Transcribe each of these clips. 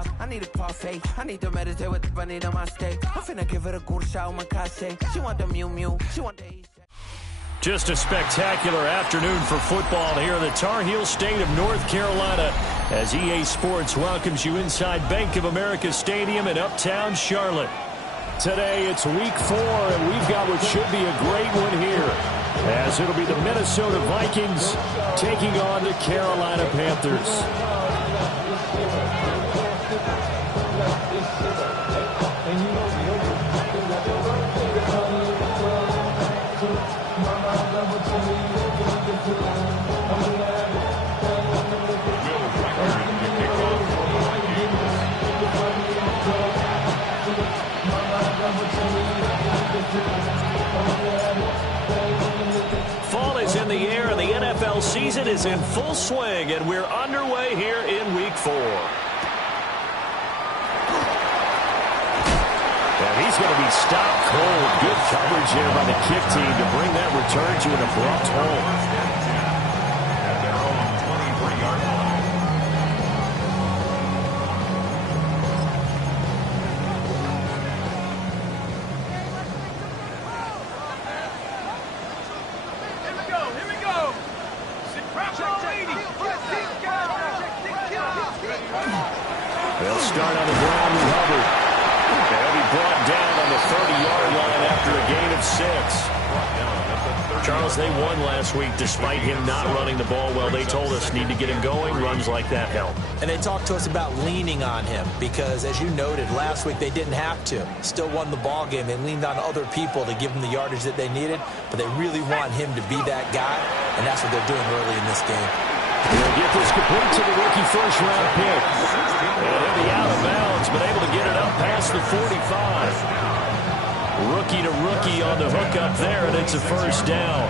up, I need a parfait. I need to meditate with the bunny on my steak. I'm finna give her a good shot with my case. She want the Mew Mew, she want the Just a spectacular afternoon for football here in the Tar Heel state of North Carolina as EA Sports welcomes you inside Bank of America Stadium in Uptown Charlotte. Today it's week 4, and we've got what should be a great one here, as it'll be the Minnesota Vikings taking on the Carolina Panthers. Fall is in the air, and the NFL season is in full swing, and we're underway here in Week 4. And he's going to be stopped cold. Good coverage there by the kick team to bring that return to an abrupt halt. They'll start on the ground with Hubbard. They'll be brought down on the 30-yard line after a gain of 6. Charles, they won last week despite him not running the ball well. They told us need to get him going. Runs like that help. And they talked to us about leaning on him because, as you noted, last week they didn't have to. Still won the ball game. They leaned on other people to give them the yardage that they needed, but they really want him to be that guy, and that's what they're doing early in this game. They'll get this complete to the rookie first-round pick. And he'll be out of bounds, but able to get it up past the 45. Rookie to rookie on the hook up there, and it's a first down.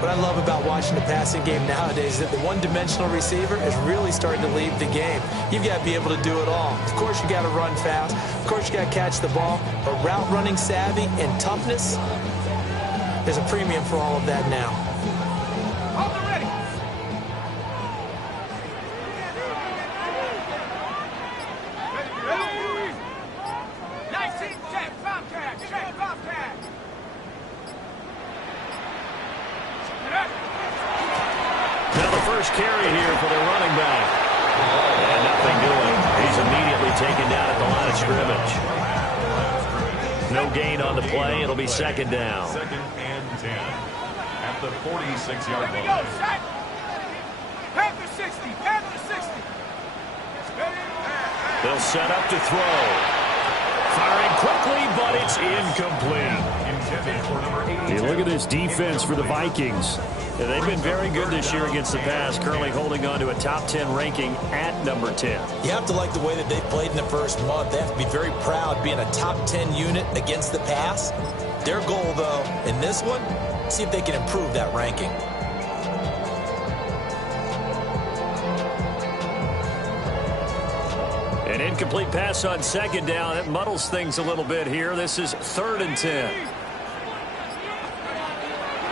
What I love about watching the passing game nowadays is that the one-dimensional receiver is really starting to lead the game. You've got to be able to do it all. Of course, you got to run fast. Of course, you got to catch the ball. But route running savvy and toughness, there's a premium for all of that now. First carry here for the running back. And nothing doing. He's immediately taken down at the line of scrimmage. No gain on the play. It'll be second down. Second and 10 at the 46-yard line. Panther 60. Panther 60. They'll set up to throw. Firing quickly, but it's incomplete. You look at this defense for the Vikings. They've been very good this year against the pass, currently holding on to a top 10 ranking at number 10. You have to like the way that they've played in the first month. They have to be very proud being a top 10 unit against the pass. Their goal, though, in this one, see if they can improve that ranking. An incomplete pass on second down. It muddles things a little bit here. This is 3rd and 10.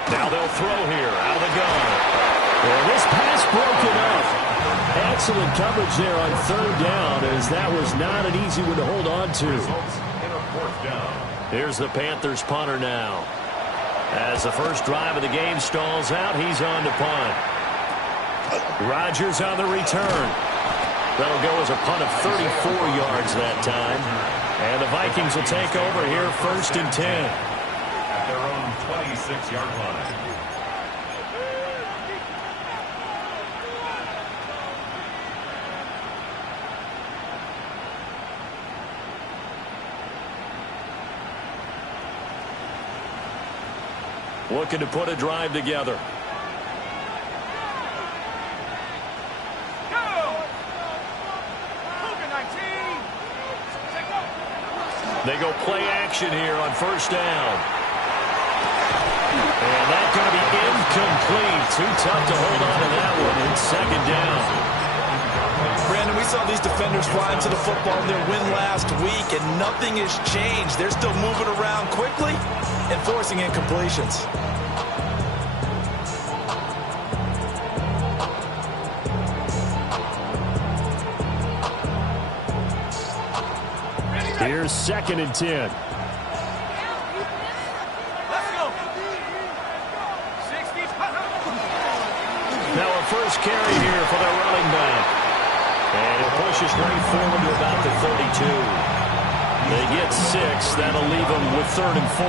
Now they'll throw here out of the gun. And this pass broken up. Excellent coverage there on 3rd down, as that was not an easy one to hold on to. Here's the Panthers punter now. As the first drive of the game stalls out, he's on to punt. Rodgers on the return. That'll go as a punt of 34 yards that time. And the Vikings will take over here 1st and 10. Their own 26-yard line. Looking to put a drive together. They go play action here on 1st down. And that's going to be incomplete. Too tough to hold on to that one. It's 2nd down. Brandon, we saw these defenders fly into the football in their win last week, and nothing has changed. They're still moving around quickly and forcing incompletions. Here's 2nd and 10. Let's go. 60. Now a first carry here for their running back. And it pushes right forward to about the 32. They get 6. That'll leave them with 3rd and 4.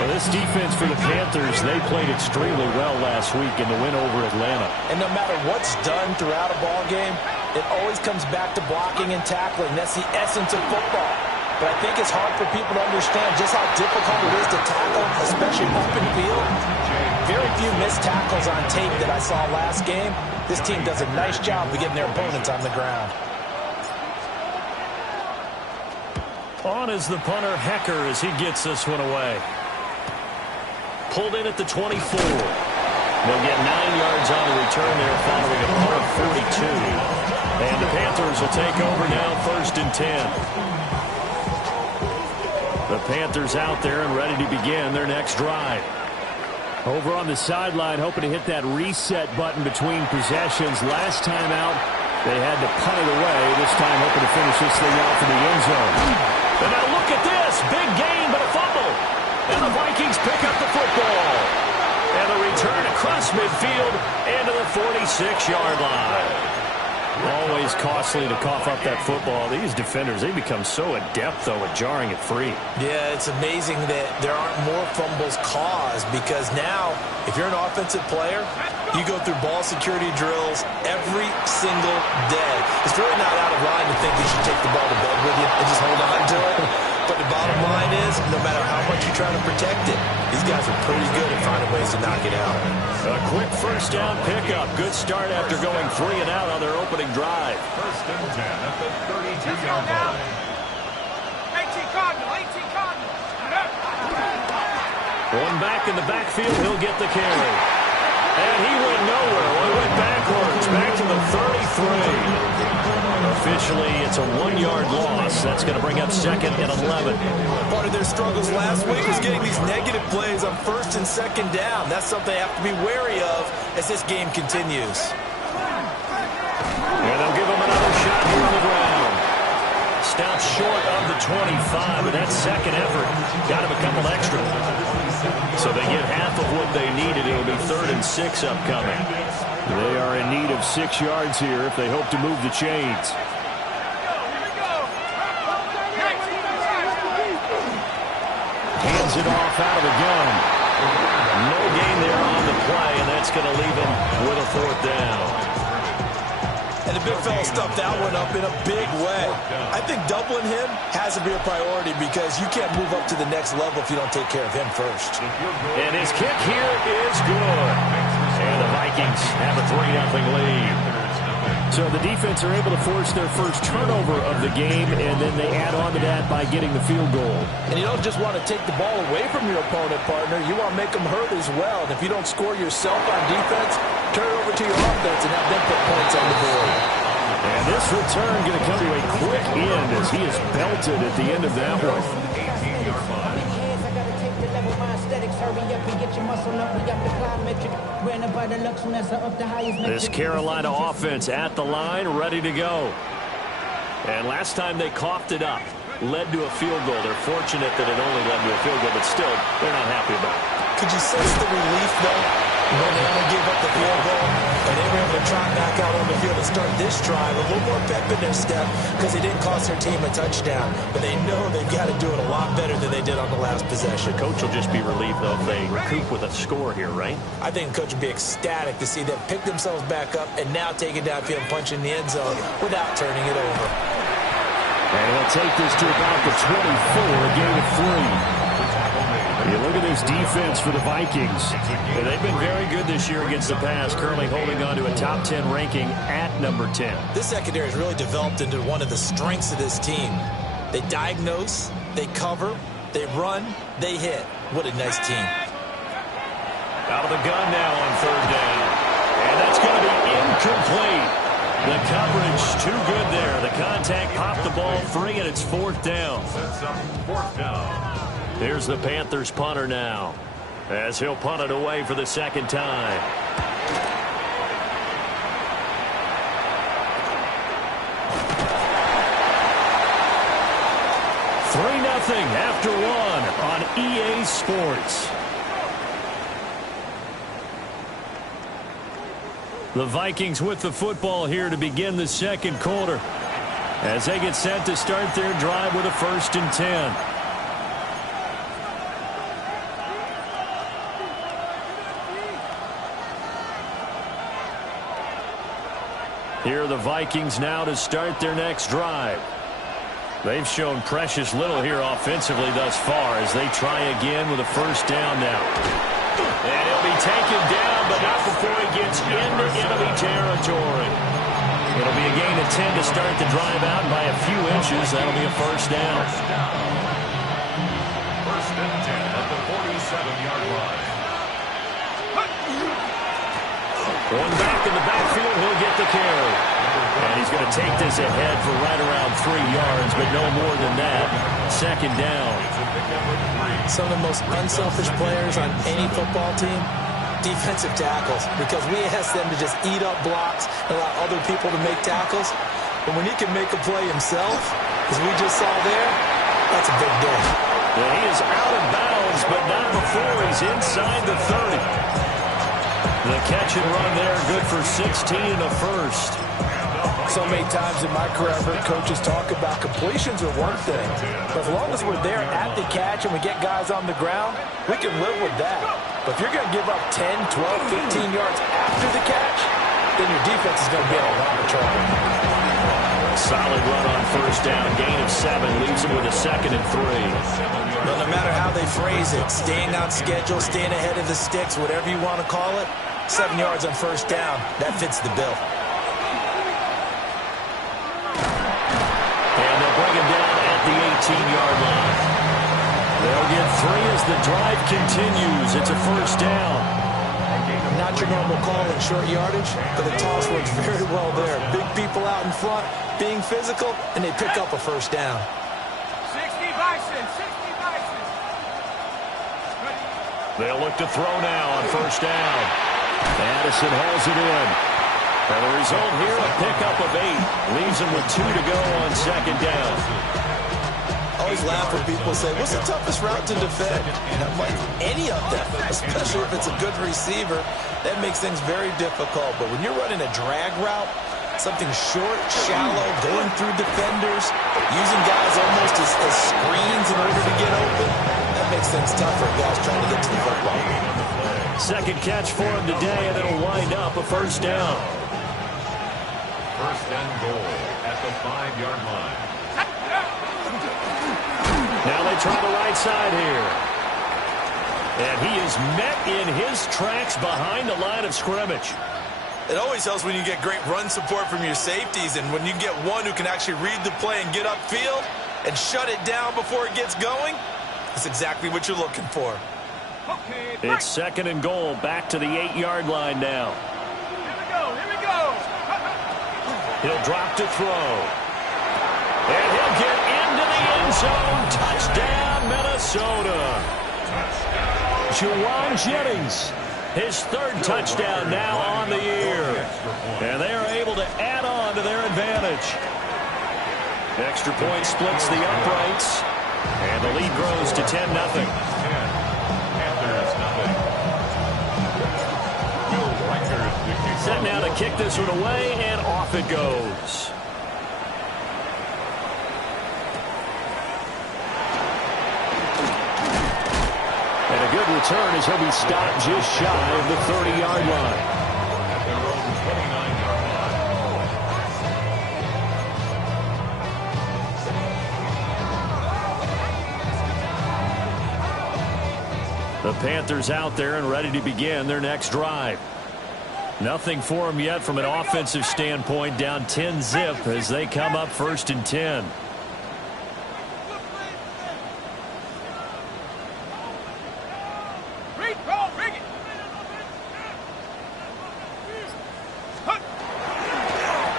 Well, this defense for the Panthers, they played extremely well last week in the win over Atlanta. And no matter what's done throughout a ball game, it always comes back to blocking and tackling. That's the essence of football. But I think it's hard for people to understand just how difficult it is to tackle, especially open field. Very few missed tackles on tape that I saw last game. This team does a nice job of getting their opponents on the ground. On is the punter, Hecker, as he gets this one away. Pulled in at the 24. They'll get 9 yards on the return there following a punt of 42. And the Panthers will take over now, 1st and 10. The Panthers out there and ready to begin their next drive. Over on the sideline, hoping to hit that reset button between possessions. Last time out, they had to punt it away. This time hoping to finish this thing off in the end zone. And now look at this. Big gain, but a fumble. And the Vikings pick up the football. And the return across midfield into the 46-yard line. Always costly to cough up that football. These defenders, they become so adept, though, at jarring it free. Yeah, it's amazing that there aren't more fumbles caused because now, if you're an offensive player, you go through ball security drills every single day. It's really not out of line to think you should take the ball to bed with you and just hold on to it. But the bottom line is, no matter how much you try to protect it, these guys are pretty good at finding ways to knock it out. A quick first down pickup. Good start after going 3 and out on their opening drive. 1st and 10 at the 32-yard line. 18 Cardinal, 18 Cardinal. One back in the backfield, he'll get the carry. And he went nowhere. Well, he went backwards, back to the 33. Officially, it's a 1-yard loss. That's going to bring up 2nd and 11. Part of their struggles last week was getting these negative plays on 1st and 2nd down. That's something they have to be wary of as this game continues. And they'll give him another shot here on the ground. Stopped short of the 25, but that second effort got him a couple extra. So they get half of what they needed. It'll be 3rd and 6 upcoming. They are in need of 6 yards here if they hope to move the chains. Hands it off out of the gun. No gain there on the play, and that's going to leave him with a 4th down. And the big fella stuffed that one up in a big way. I think doubling him has to be a priority because you can't move up to the next level if you don't take care of him first. And his kick here is good. And the Vikings have a 3-0 lead. So the defense are able to force their first turnover of the game, and then they add on to that by getting the field goal. And you don't just want to take the ball away from your opponent, partner. You want to make them hurt as well. And if you don't score yourself on defense, turn it over to your offense and have them put points on the board. And this return going to come to a quick end as he is belted at the end of that one. 18-yard line. This Carolina offense at the line, ready to go. And last time they coughed it up, led to a field goal. They're fortunate that it only led to a field goal, but still, they're not happy about it. Could you sense the relief, though, when they only gave up the field goal and they were able to trot back out on the field and start this drive? A little more pep in their step because they didn't cost their team a touchdown. But they know they've got to do it a lot better than they did on the last possession. The coach will just be relieved, though, if they recoup with a score here, right? I think the coach would be ecstatic to see them pick themselves back up and now take it downfield and punch in the end zone without turning it over. And he'll take this to about the 24, a gain of 3. You look at this defense for the Vikings. And they've been very good this year against the pass, currently holding on to a top 10 ranking at number 10. This secondary has really developed into one of the strengths of this team. They diagnose, they cover, they run, they hit. What a nice team. Out of the gun now on 3rd down. And that's going to be incomplete. The coverage too good there. The contact popped the ball free, and it's 4th down. Sets up 4th down. Here's the Panthers punter now, as he'll punt it away for the 2nd time. after one on EA Sports. The Vikings with the football here to begin the second quarter as they get set to start their drive with a 1st and 10. Here are the Vikings now to start their next drive. They've shown precious little here offensively thus far as they try again with a 1st down now. And he'll be taken down, but not before he gets into enemy territory. It'll be a gain of 10 to start the drive out, and by a few inches, that'll be a 1st down. 1st and 10 at the 47-yard line. One back in the backfield, he'll get the carry. And he's going to take this ahead for right around 3 yards, but no more than that. 2nd down. Some of the most unselfish players on any football team, defensive tackles, because we ask them to just eat up blocks and allow other people to make tackles. But when he can make a play himself, as we just saw there, that's a big day. Well, he is out of bounds, but not before he's inside the 30. The catch and run there, good for 16 and a 1st. So many times in my career, I've heard coaches talk about completions are one thing. But as long as we're there at the catch and we get guys on the ground, we can live with that. But if you're going to give up 10, 12, 15 yards after the catch, then your defense is going to be in a lot of trouble. Solid run on 1st down. Gain of 7 leaves him with a 2nd and 3. Well, no matter how they phrase it, staying on schedule, staying ahead of the sticks, whatever you want to call it, 7 yards on 1st down, that fits the bill. And they'll bring him down at the 18-yard line. They'll get 3 as the drive continues. It's a 1st down. Not your normal call in short yardage, but the toss works very well there. Big people out in front, being physical, and they pick up a 1st down. 60 Bison, 60 Bison. They'll look to throw now on 1st down. Addison hauls it in. And the result here, a pickup of 8. Leaves him with 2 to go on 2nd down. I always laugh when people say, what's the toughest route to defend? And I'm like, any of them, especially if it's a good receiver, that makes things very difficult. But when you're running a drag route, something short, shallow, going through defenders, using guys almost as screens in order to get open, that makes things tough for guys trying to get to the football. 2nd catch for him today, and it'll wind up a 1st down. 1st and goal at the 5-yard line. Now they try the right side here. And he is met in his tracks behind the line of scrimmage. It always helps when you get great run support from your safeties, and when you get one who can actually read the play and get upfield and shut it down before it gets going, that's exactly what you're looking for. Okay, It's 2nd and goal, back to the 8-yard line now. Here we go, here we go. He'll drop to throw. And he'll get into the end zone. Touchdown, Minnesota. Juwan Jennings, his 3rd touchdown now on the year. And they are able to add on to their advantage. Extra point splits the uprights. And the lead grows to 10-0. Set now to kick this one away, and off it goes. And a good return as he'll be stopped just shy of the 30-yard line. At their own 29-yard line. The Panthers out there and ready to begin their next drive. Nothing for them yet from an offensive standpoint, down 10-zip as they come up 1st and 10.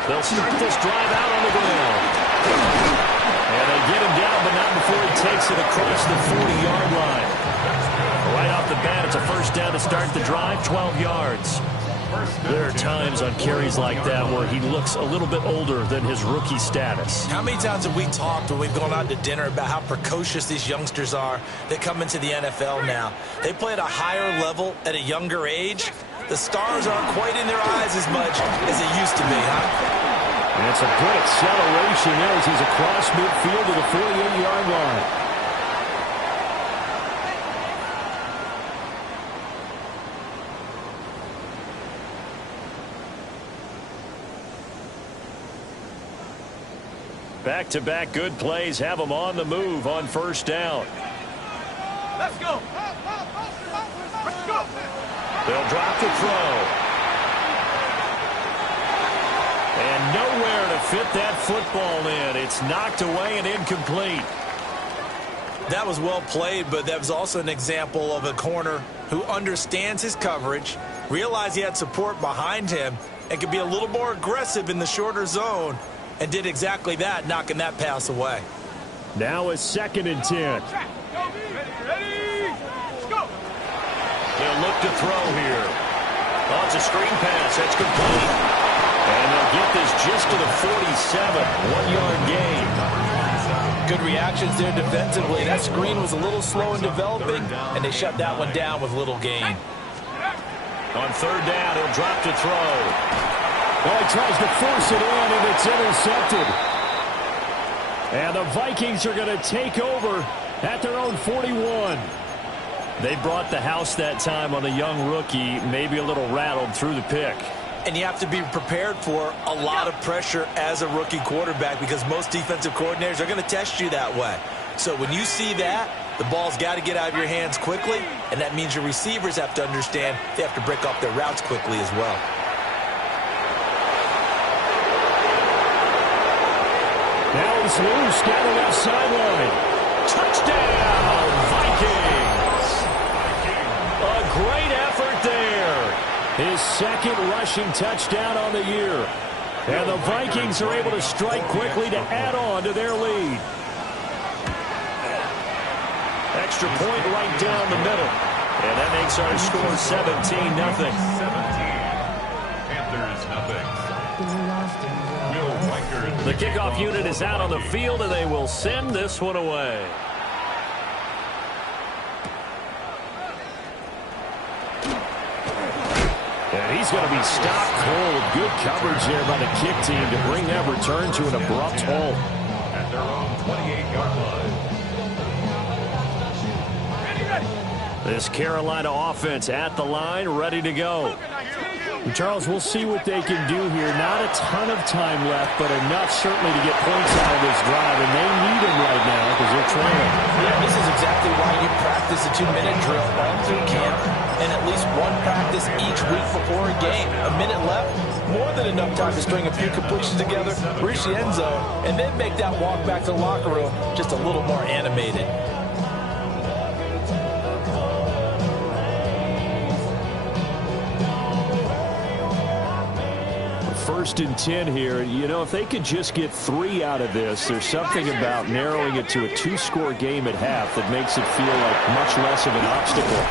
They'll start this drive out on the ground. And they get him down, but not before he takes it across the 40-yard line. Right off the bat, it's a 1st down to start the drive, 12 yards. There are times on carries like that where he looks a little bit older than his rookie status. How many times have we talked when we've gone out to dinner about how precocious these youngsters are that come into the NFL now? They play at a higher level at a younger age. The stars aren't quite in their eyes as much as they used to be, huh? And it's a good acceleration there as he's across midfield to the 48-yard line. Back-to-back good plays have them on the move on first down. Let's go. Let's go. They'll drop the throw. And nowhere to fit that football in. It's knocked away and incomplete. That was well played, but that was also an example of a corner who understands his coverage, realized he had support behind him, and could be a little more aggressive in the shorter zone, and did exactly that, knocking that pass away. Now a 2nd and 10. Ready. Let's go. They'll look to throw here. Oh, it's a screen pass. That's complete. And they'll get this just to the 47. 1-yard gain. Good reactions there defensively. That screen was a little slow in developing, and they shut that one down with little gain. On 3rd down, he'll drop to throw. Well, he tries to force it in, and it's intercepted. And the Vikings are going to take over at their own 41. They brought the house that time on the young rookie, maybe a little rattled through the pick. And you have to be prepared for a lot of pressure as a rookie quarterback because most defensive coordinators are going to test you that way. So when you see that, the ball's got to get out of your hands quickly, and that means your receivers have to understand they have to break off their routes quickly as well. Now he's loose down the left sideline. Touchdown, Vikings! A great effort there. His 2nd rushing touchdown on the year. And the Vikings are able to strike quickly to add on to their lead. Extra point right down the middle. And that makes our score 17-0. 17. Panthers nothing. The kickoff unit is out on the field, and they will send this one away. And he's going to be stopped cold. Good coverage there by the kick team to bring that return to an abrupt halt. At their own 28-yard line. This Carolina offense at the line, ready to go. Charles, we'll see what they can do here. Not a ton of time left, but enough certainly to get points out of this drive, and they need them right now because they're trailing. Yeah, this is exactly why you practice a 2-minute drill all through camp and at least one practice each week before a game. A minute left, more than enough time to string a few completions together, reach the end zone, and then make that walk back to the locker room just a little more animated. 1st and 10 here. You know, if they could just get 3 out of this, there's something about narrowing it to a 2-score game at half that makes it feel like much less of an obstacle.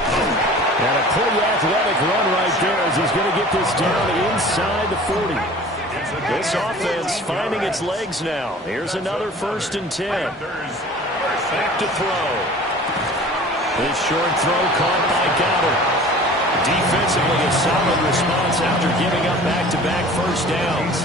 And a pretty athletic run right there as he's going to get this down inside the 40. This offense finding its legs now. Here's another 1st and 10. Back to throw. This short throw caught by Goddard. Defensively, a solid response after giving up back-to-back first downs.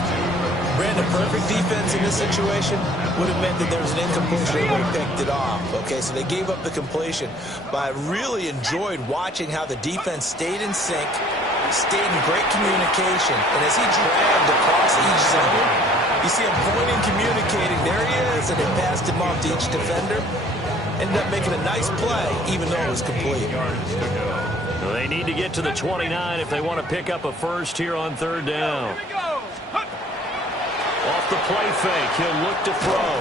Brandon, perfect defense in this situation would have meant that there was an incompletion. They would have picked it off. Okay, so they gave up the completion. But I really enjoyed watching how the defense stayed in sync, stayed in great communication. And as he dragged across each zone, you see him pointing, communicating. There he is, and they passed him off to each defender. Ended up making a nice play, even though it was complete. They need to get to the 29 if they want to pick up a first here on 3rd down. Off the play fake, he'll look to throw.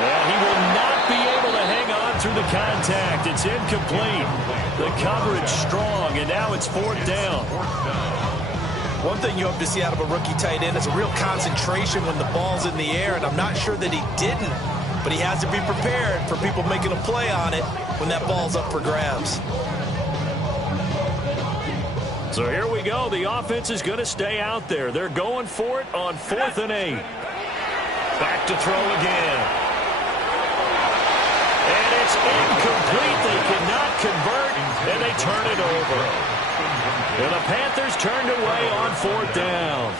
And he will not be able to hang on through the contact. It's incomplete. The coverage strong, and now it's 4th down. One thing you hope to see out of a rookie tight end is a real concentration when the ball's in the air, and I'm not sure that he didn't, but he has to be prepared for people making a play on it when that ball's up for grabs. So here we go. The offense is going to stay out there. They're going for it on 4th and 8. Back to throw again. And it's incomplete. They cannot convert, and they turn it over. And the Panthers turned away on 4th down.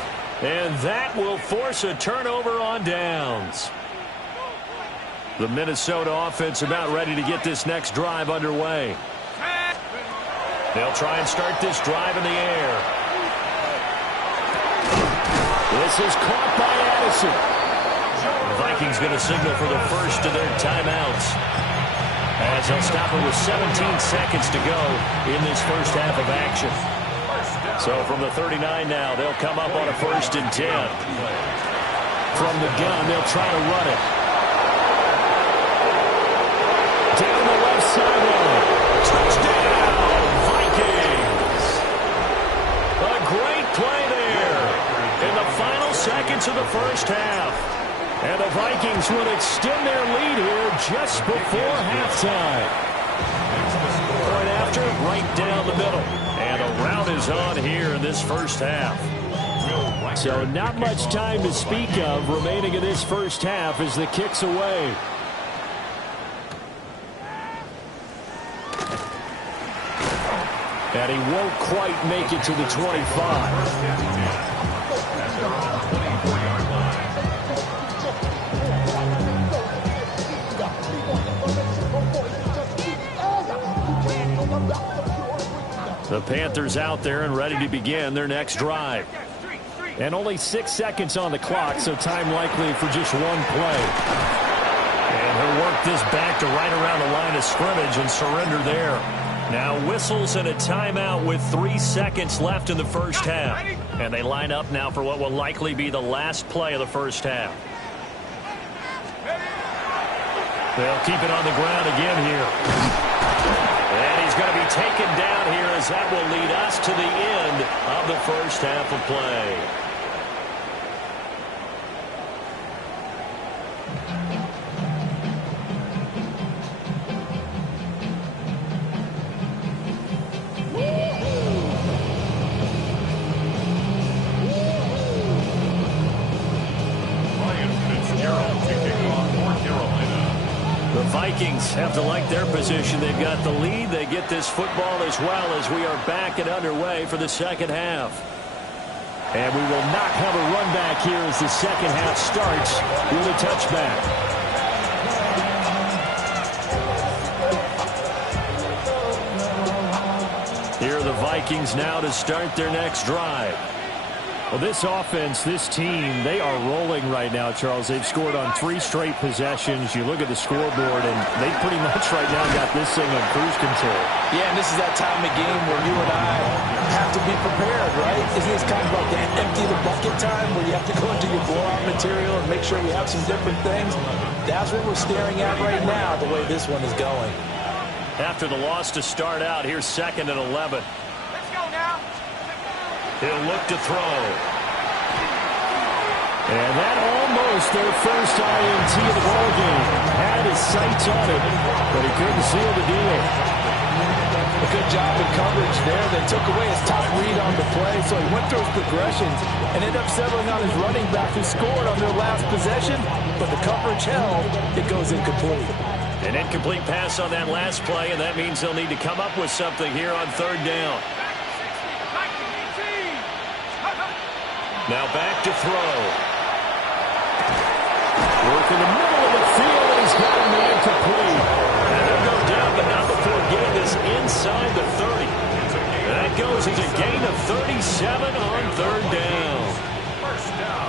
And that will force a turnover on downs. The Minnesota offense about ready to get this next drive underway. They'll try and start this drive in the air. This is caught by Addison. The Vikings going to signal for the first of their timeouts, as they'll stop it with 17 seconds to go in this first half of action. So from the 39 now, they'll come up on a 1st and 10. From the gun, they'll try to run it. Down the left sideline. Touchdown, Vikings. A great play there in the final seconds of the first half. And the Vikings will extend their lead here just before halftime. Point after, right down the middle. And a rout is on here in this first half. So not much time to speak of remaining in this first half as the kick's away. And he won't quite make it to the 25. The Panthers out there and ready to begin their next drive. And only 6 seconds on the clock, so time likely for just one play. And he'll work this back to right around the line of scrimmage and surrender there. Now whistles and a timeout with 3 seconds left in the first half. And they line up now for what will likely be the last play of the first half. They'll keep it on the ground again here. And he's going to be taken down here as that will lead us to the end of the first half of play. Vikings have to like their position. They've got the lead. They get this football as well as we are back and underway for the second half. And we will not have a run back here as the second half starts with a touchback. Here are the Vikings now to start their next drive. Well, this offense, this team, they are rolling right now, Charles. They've scored on 3 straight possessions. You look at the scoreboard, and they pretty much right now got this thing on cruise control. Yeah, and this is that time of game where you and I have to be prepared, right? Isn't this kind of like that empty the bucket time where you have to go into your blowout material and make sure you have some different things? That's what we're staring at right now, the way this one is going. After the loss to start out, here's 2nd and 11. Let's go now. He'll look to throw. And that almost their first INT of the ballgame. Had his sights on it, but he couldn't seal the deal. A good job in coverage there. They took away his top read on the play, so he went through his progressions and ended up settling on his running back who scored on their last possession, but the coverage held. It goes incomplete. An incomplete pass on that last play, and that means they'll need to come up with something here on 3rd down. Now back to throw. Work in the middle of the field, and he's got a man complete. And they'll go down, but not before getting this inside the 30. That goes as a gain of 37 on 3rd down.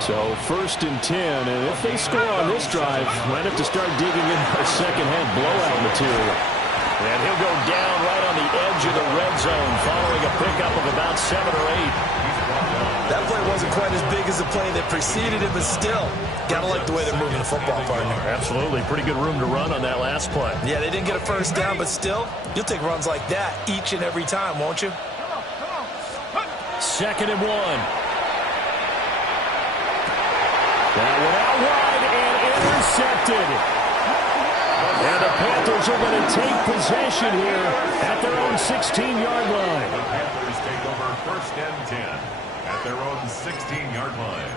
So 1st and 10, and if they score on this drive, might have to start digging in our second-half blowout material. And he'll go down right on the edge of the red zone following a pickup of about 7 or 8. That play wasn't quite as big as the play that preceded it, but still, gotta like the way they're moving the football, partner. Absolutely. Pretty good room to run on that last play. Yeah, they didn't get a first down, but still, you'll take runs like that each and every time, won't you? 2nd and 1. That one out wide and intercepted. And the Panthers are going to take possession here at their own 16-yard line. The Panthers take over 1st first and 10 at their own 16-yard line.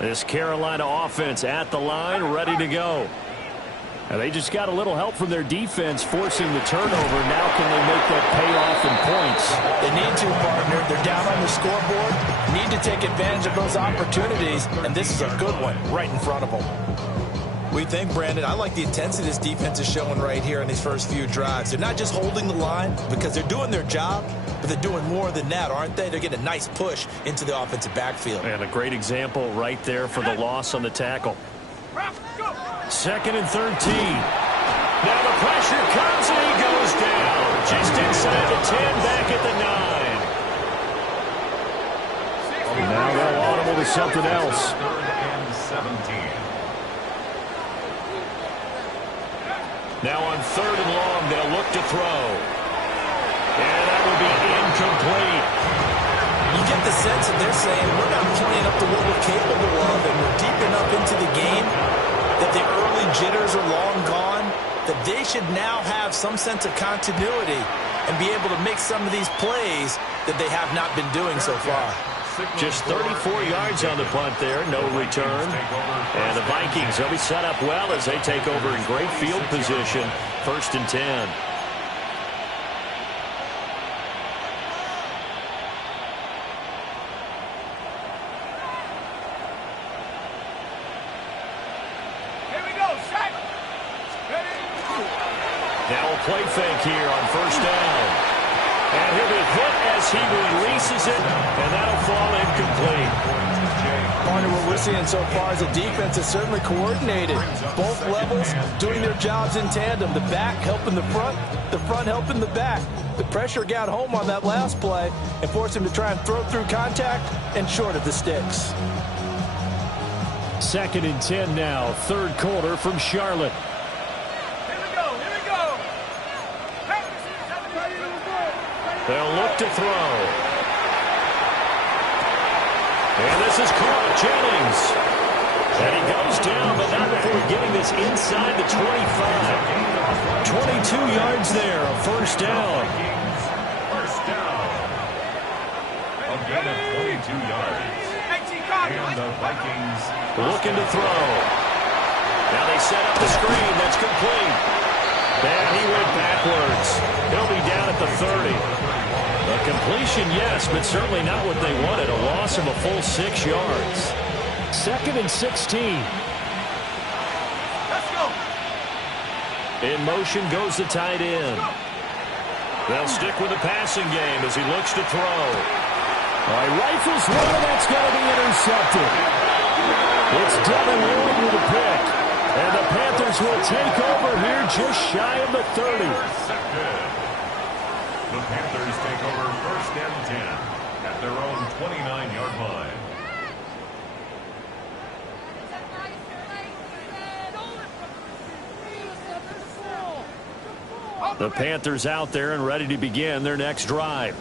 This Carolina offense at the line, ready to go. And they just got a little help from their defense forcing the turnover. Now can they make that pay off in points? They need to, partner. They're down on the scoreboard. Need to take advantage of those opportunities, and this is a good one right in front of them. We think, Brandon, I like the intensity this defense is showing right here in these first few drives. They're not just holding the line because they're doing their job, but they're doing more than that, aren't they? They're getting a nice push into the offensive backfield. And a great example right there for the loss on the tackle. Second and 13. Now the pressure comes and he goes down. Just inside the 10, back at the 9. Now they'll audible to something else. Third and 17. Now on third and long, they'll look to throw. And that will be incomplete. You get the sense that they're saying we're not playing up to what we're capable of, and we're deep enough into the game that the early jitters are long gone, that they should now have some sense of continuity and be able to make some of these plays that they have not been doing so far. Just 34 yards on the punt there, no return. And the Vikings, they'll be set up well as they take over in great field position, first and 10. Now a play fake here on first down. And he'll be hit as he releases it, and that'll fall incomplete. Partner, what we're seeing so far is the defense is certainly coordinated. Both levels doing their jobs in tandem. The back helping the front helping the back. The pressure got home on that last play and forced him to try and throw through contact and short of the sticks. Second and 10 now, third quarter from Charlotte. They'll look to throw. And this is caught. Jennings. And he goes down, but not before getting this inside the 25. 22 yards there, a first down. First down. A gain of 22 yards. And the Vikings looking to throw. Now they set up the screen. That's complete. And he went backwards. He'll be down at the 30. A completion, yes, but certainly not what they wanted. A loss of a full 6 yards. Second and 16. Let's go. In motion goes the tight end. They'll stick with the passing game as he looks to throw. All right, rifles one, and that's going to be intercepted. It's Devin Lloyd with a pick. And the Panthers will take over here just shy of the 30. The Panthers take over first and 10 at their own 29-yard line. The Panthers out there and ready to begin their next drive.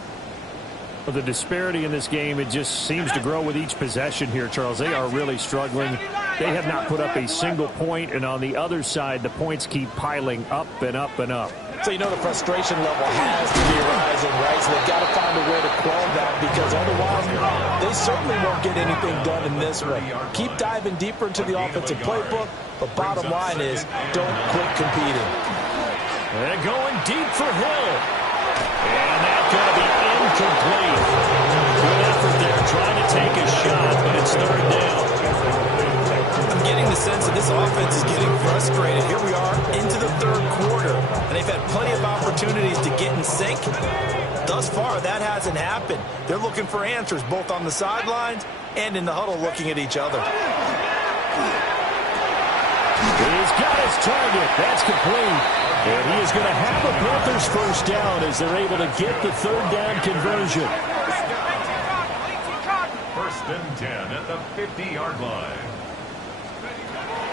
Well, the disparity in this game, it just seems to grow with each possession here, Charles. They are really struggling. They have not put up a single point, and on the other side, the points keep piling up and up and up. So you know the frustration level has to be rising, right? So they've got to find a way to quell that because otherwise they certainly won't get anything done in this one. Keep diving deeper into the offensive playbook, but bottom line is don't quit competing. And going deep for Hill. And that's going to be incomplete. Good effort there trying to take a shot, but it's third down. I'm getting the sense that this offense is getting frustrated. Here we are into the third quarter, and they've had plenty of opportunities to get in sync. Thus far, that hasn't happened. They're looking for answers both on the sidelines and in the huddle looking at each other. He's got his target. That's complete. And he is going to have a Panthers first down as they're able to get the third down conversion. First and 10 at the 50-yard line.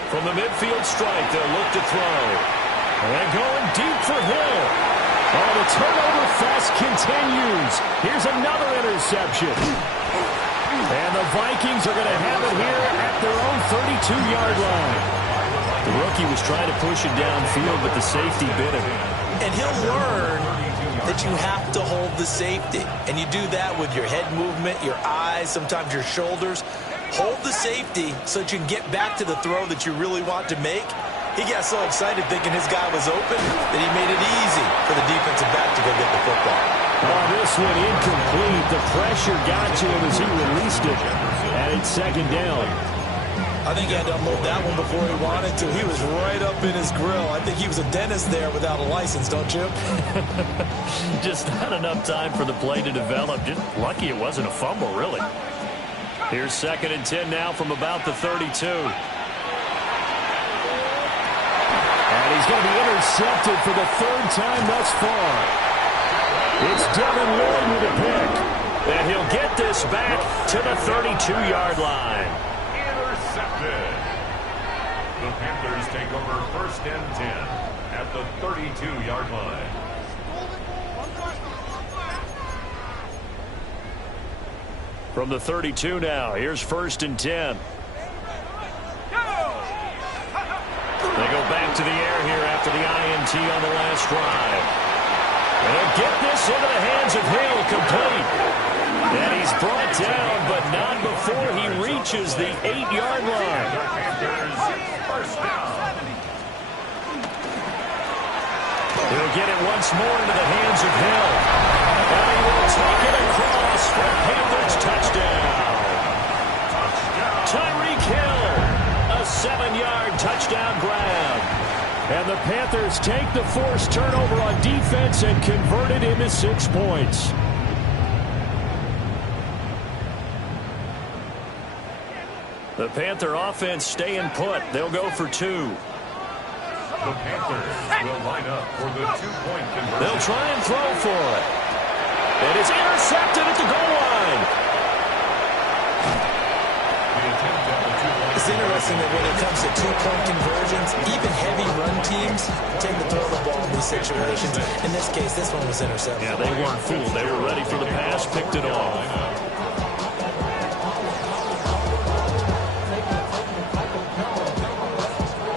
From the midfield strike, they'll look to throw. And going deep for Hill. Oh, the turnover fest continues. Here's another interception. And the Vikings are going to have it here at their own 32-yard line. The rookie was trying to push it downfield, but the safety bit him. And he'll learn that you have to hold the safety. And you do that with your head movement, your eyes, sometimes your shoulders. Hold the safety so that you can get back to the throw that you really want to make. He got so excited thinking his guy was open that he made it easy for the defensive back to go get the football. Oh, this one incomplete. The pressure got to him as he released it. And it's second down. I think he had to unload that one before he wanted to. He was right up in his grill. I think he was a dentist there without a license, don't you? Just not enough time for the play to develop. Just lucky it wasn't a fumble, really. Here's 2nd and 10 now from about the 32. And he's going to be intercepted for the 3rd time thus far. It's Devin Lloyd with a pick. And he'll get this back to the 32-yard line. Intercepted. The Panthers take over 1st and 10 at the 32-yard line. From the 32 now, here's 1st and 10. They go back to the air here after the INT on the last drive. They'll get this into the hands of Hill, complete. And he's brought down, but not before he reaches the 8-yard line. He'll get it once more into the hands of Hill. And he will take it across for a Panthers touchdown. Tyreek Hill, a 7-yard touchdown grab. And the Panthers take the forced turnover on defense and convert it into 6 points. The Panther offense staying put. They'll go for 2. The Panthers will line up for the 2-point conversion. They'll try and throw for it. And it's intercepted at the goal line. It's interesting that when it comes to 2-point conversions, even heavy run teams tend to throw the ball in these situations. In this case, this one was intercepted. Yeah, they weren't fooled. They were ready for the pass, picked it off.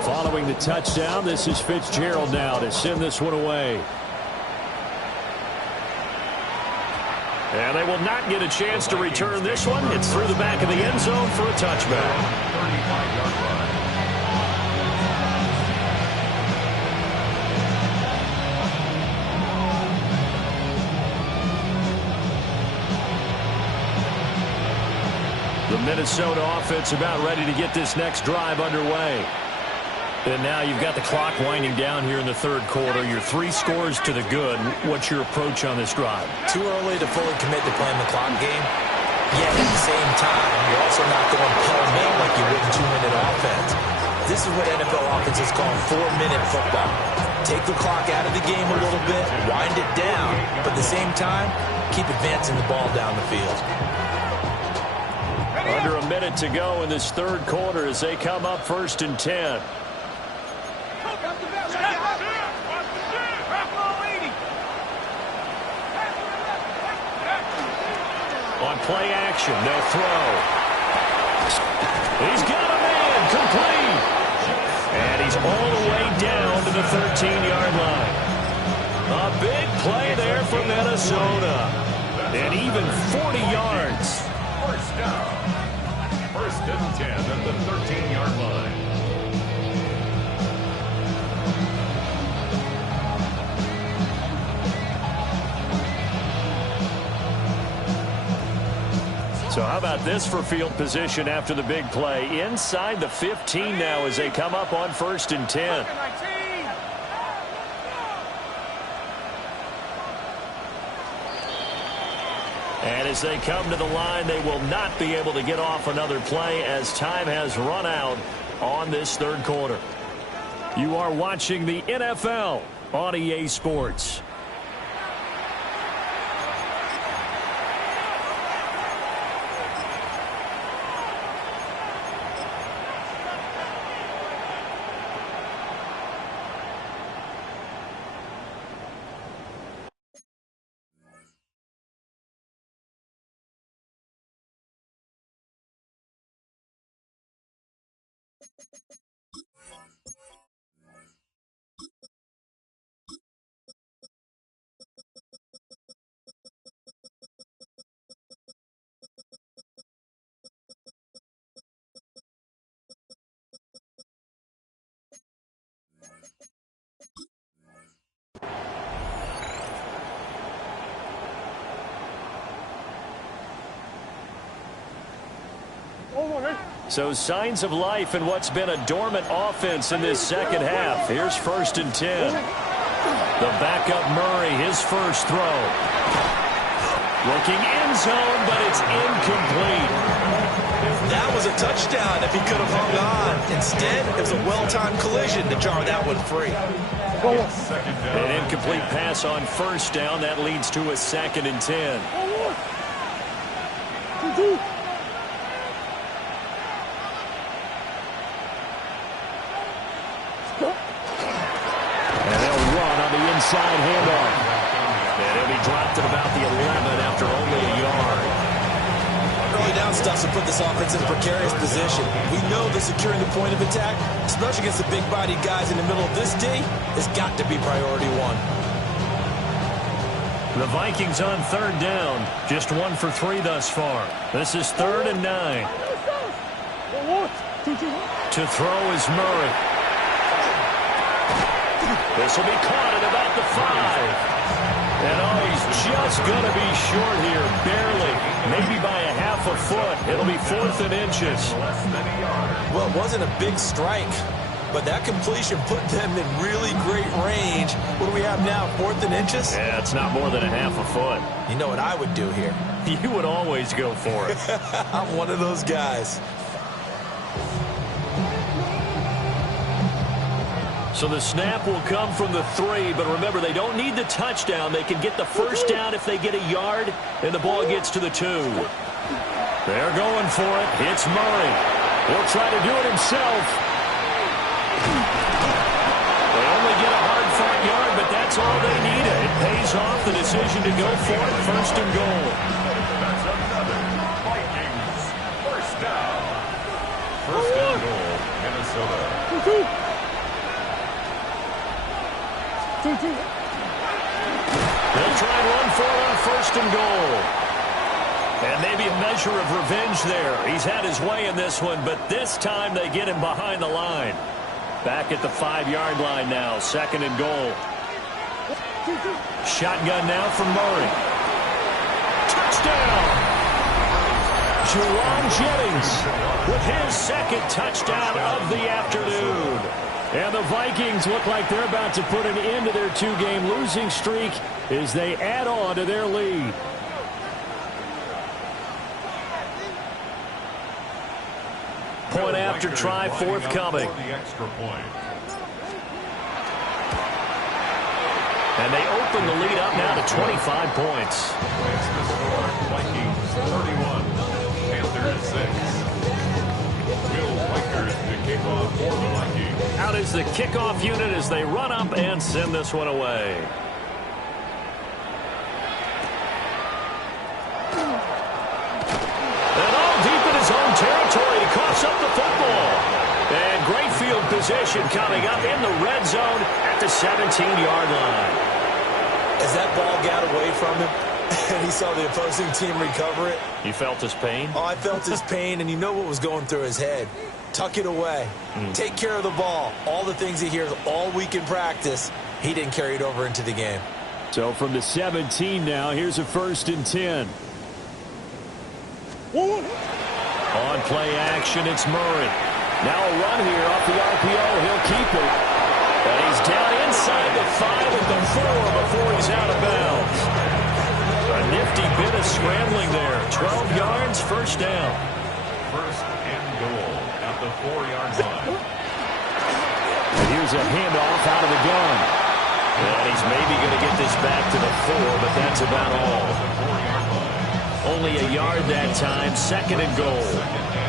Following the touchdown, this is Fitzgerald now to send this one away. And they will not get a chance to return this one. It's through the back of the end zone for a touchback. 35-yard line. The Minnesota offense about ready to get this next drive underway. And now you've got the clock winding down here in the 3rd quarter. Your 3 scores to the good. What's your approach on this drive? Too early to fully commit to playing the clock game. Yet at the same time, you're also not going pell-mell like you would in 2-minute offense. This is what NFL offenses call 4-minute football. Take the clock out of the game a little bit, wind it down, but at the same time, keep advancing the ball down the field. Under a minute to go in this 3rd quarter as they come up 1st and 10. On play action, they'll throw. He's got a man, complete. And he's all the way down to the 13-yard line. A big play there for Minnesota. And even 40 yards. First down. 1st and 10 at the 13-yard line. So how about this for field position after the big play? Inside the 15 now as they come up on 1st and 10. And as they come to the line, they will not be able to get off another play as time has run out on this 3rd quarter. You are watching the NFL on EA Sports. So signs of life in what's been a dormant offense in this second half. Here's 1st and 10. The backup Murray, his first throw. Looking end zone, but it's incomplete. That was a touchdown if he could have hung on. Instead, it was a well-timed collision to jar that one free. An incomplete pass on 1st down. That leads to a 2nd and 10. And they'll run on the inside handoff. And he'll be dropped at about the 11 after only a yard. Early down stuff to put this offense in a precarious position. We know that securing the point of attack, especially against the big-bodied guys in the middle of this D, has got to be priority one. The Vikings on 3rd down. Just 1 for 3 thus far. This is 3rd and 9. To throw is Murray. This will be caught at about the 5. And he's just going to be short here, barely, maybe by a half a foot. It'll be 4th and inches. Well, it wasn't a big strike, but that completion put them in really great range. What do we have now, 4th and inches? Yeah, it's not more than a half a foot. You know what I would do here? You would always go for it. I'm one of those guys. So the snap will come from the 3, but remember, they don't need the touchdown. They can get the 1st down if they get a yard, and the ball gets to the 2. They're going for it. It's Murray. He'll try to do it himself. They only get a hard-fought yard, but that's all they needed. It pays off the decision to go for it. 1st and goal. That's another Vikings 1st down. 1st and goal, Minnesota. They'll try and run for it on 1st and goal. And maybe a measure of revenge there. He's had his way in this one, but this time they get him behind the line. Back at the 5-yard line now, 2nd and goal. Shotgun now from Murray. Touchdown! Juwan Jennings with his 2nd touchdown of the afternoon. And the Vikings look like they're about to put an end to their 2-game losing streak as they add on to their lead. Point after try forthcoming. And they open the lead up now to 25 points. Vikings 31, Panthers 6. Will Weichert the kickoff for the Vikings. Out is the kickoff unit as they run up and send this one away. And all deep in his own territory, he coughs up the football. And great field position coming up in the red zone at the 17-yard line. As that ball got away from him, and he saw the opposing team recover it. You felt his pain? Oh, I felt his pain, and you know what was going through his head. Tuck it away. Take care of the ball. All the things he hears all week in practice, he didn't carry it over into the game. So from the 17 now, here's a 1st and 10. On play action, it's Murray. Now a run here off the RPO. He'll keep it. But he's down inside the 5 at the 4 before he's out of bounds. A nifty bit of scrambling there. 12 yards, 1st down. 1st and goal at the 4-yard line. And here's a handoff out of the gun. And he's maybe going to get this back to the 4, but that's about all. Only a yard that time, 2nd and goal.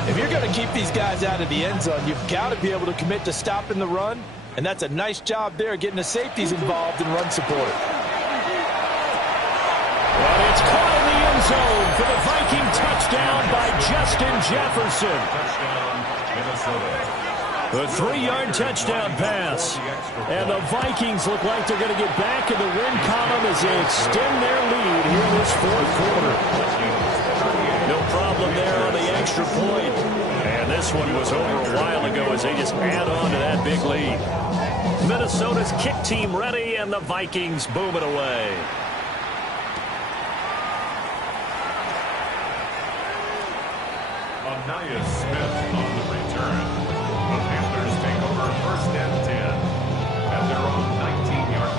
If you're going to keep these guys out of the end zone, you've got to be able to commit to stopping the run, and that's a nice job there getting the safeties involved in run support. And it's caught in the end zone for the Viking touchdown by Justin Jefferson. Touchdown, Minnesota. The 3-yard touchdown pass. And the Vikings look like they're going to get back in the win column as they extend their lead here in this 4th quarter. No problem there on the extra point. And this one was over a while ago as they just add on to that big lead. Minnesota's kick team ready, and the Vikings boom it away. A Ainias Smith on the return. The Panthers take over first and 10 at their own 19-yard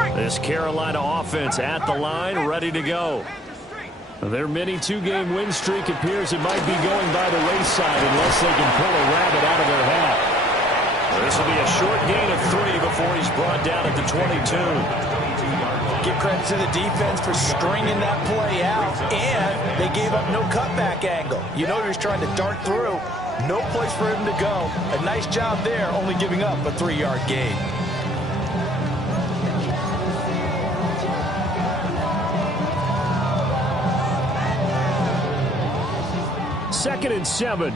line. This Carolina offense at the line, ready to go. Their mini two-game win streak appears it might be going by the wayside unless they can pull a rabbit out of their hat. This will be a short gain of 3 before he's brought down at the 22. Give credit to the defense for stringing that play out, and they gave up no cutback angle. You know he was trying to dart through. No place for him to go. A nice job there, only giving up a 3-yard gain. Second and 7.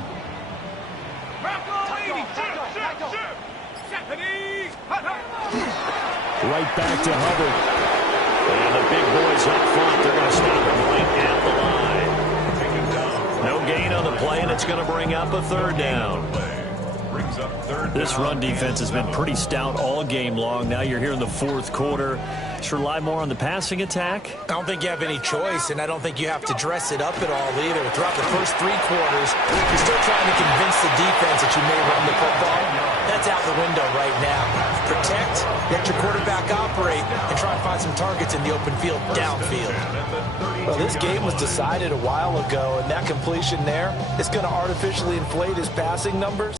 Right back to Hubbard. And the big boys up front, they're going to stop him right at the line. No gain on the play, and it's going to bring up a third down. This run defense has been pretty stout all game long. Now you're here in the fourth quarter. Should rely more on the passing attack? I don't think you have any choice, and I don't think you have to dress it up at all either. Throughout the first 3 quarters, you're still trying to convince the defense that you may run the football. That's out the window right now. Protect, let your quarterback operate, and try and find some targets in the open field downfield. Well, this game was decided a while ago, and that completion there is going to artificially inflate his passing numbers.